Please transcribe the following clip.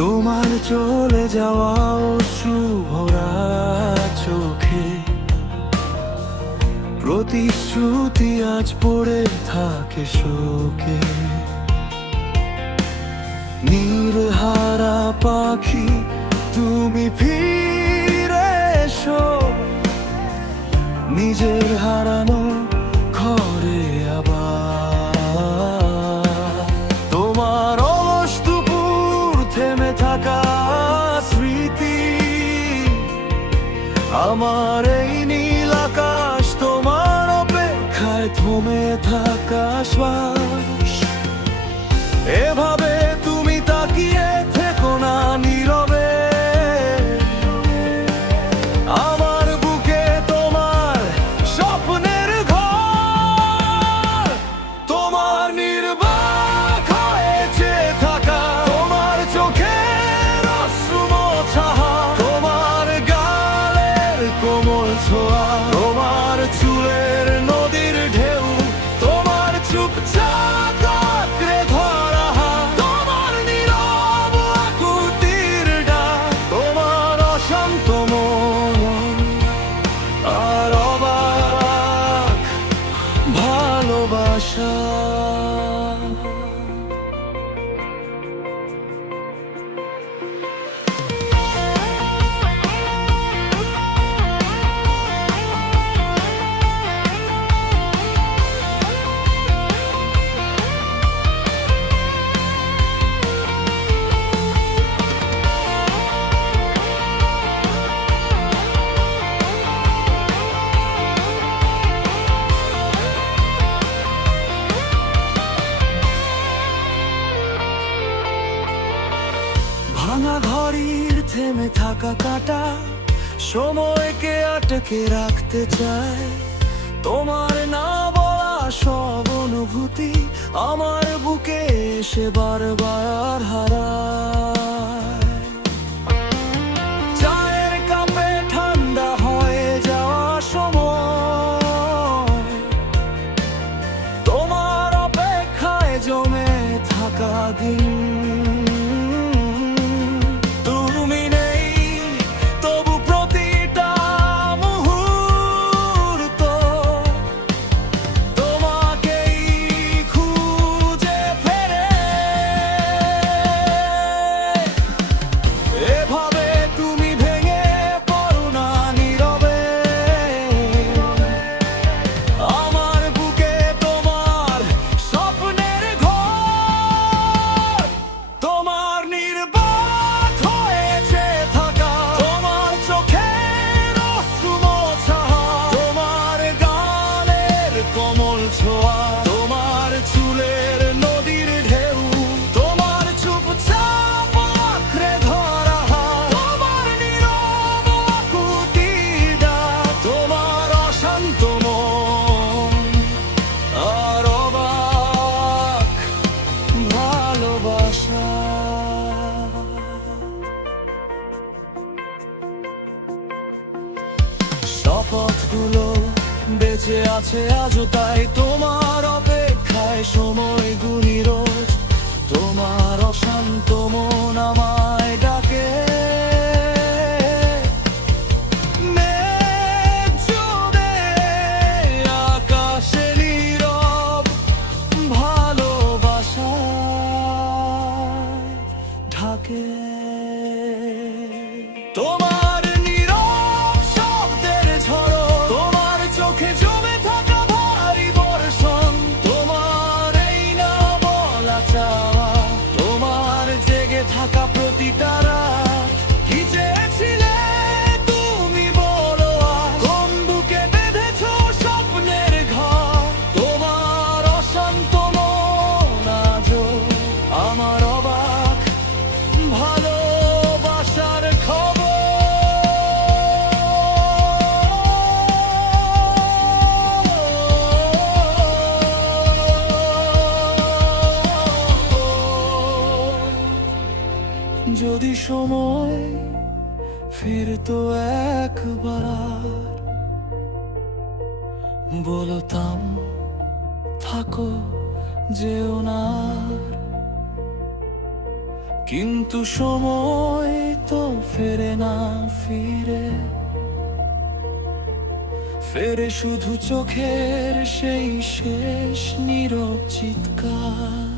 তোমার চলে যাওয়া অশ্রুভরা চোখে প্রতিশ্রুতি আজ পড়ে থাকে শোকে। নীলহারা পাখি তুমি ফিরে এসো নিজের হারানো ঘরে আবার। তোমার অলস দুপুর থেমে থাকা স্মৃতি, আমার এই নীল আকাশ তোমার অপেক্ষায় থমে থাকা শ্বাস। এভাবে তুমি তাকিয়ে থেকো না নীরবে, আমার বুকে তোমার স্বপ্নের ঘর। তোমার নির্বাক হয়েছে থাকা, তোমার চোখের অশ্রু মোছা, তোমার গালের কোমল ছোঁয়া, তোমার চুলের নদীর ঢেউ, তোমার চুপচাপ আঁকড়ে ধরা হাত, তোমার নীরব আকুতির ডাক, তোমার অশান্ত মন আর অবাক ভালোবাসা। ভাঙা ঘড়ির থেমে থাকা কাঁটা সময়কে আটকে রাখতে চায়। তোমার না বলা সব অনুভূতি আমার বুকে এসে বারবার হারায়। চায়ের কাপে ঠান্ডা হয়ে যাওয়া সময়, তোমার অপেক্ষায় জমে থাকা দিন। কোমল ছোঁয়া, তোমার চুলের নদীর ঢেউ, তোমার চুপচাপ আঁকড়ে ধরা হাত, তোমার নীরব আকুতির ডাক, তোমার অশান্ত মন আর অবাক ভালোবাসা। শপথগুলো বেঁচে আছে আজও, তাই তোমার অপেক্ষায় সময় গুনি রোজ। তোমার অশান্ত মন আমায় ডাকে, মেঘ জমে আকাশে নীরব ভালোবাসায় ঢাকে। তোমার নীরব শব্দের ঝড়, তোমার চোখে জমে থাকা ভারী বর্ষণ, তোমার এই না বলা চাওয়া, তোমার জেগে থাকা প্রতিটা রাত। কি চেয়েছিলে তুমি বলো আজ, কোন বুকে বেঁধেছো স্বপ্নের ঘর, তোমার অশান্ত মন আজও আমার অবাক ভালোবাসার খবর। যদি সময় ফিরতো একবার, বলতাম থাকো যেও না। কিন্তু সময় তো ফেরে না ফিরে, ফেরে শুধু চোখের সেই শেষ নীরব চিৎকার।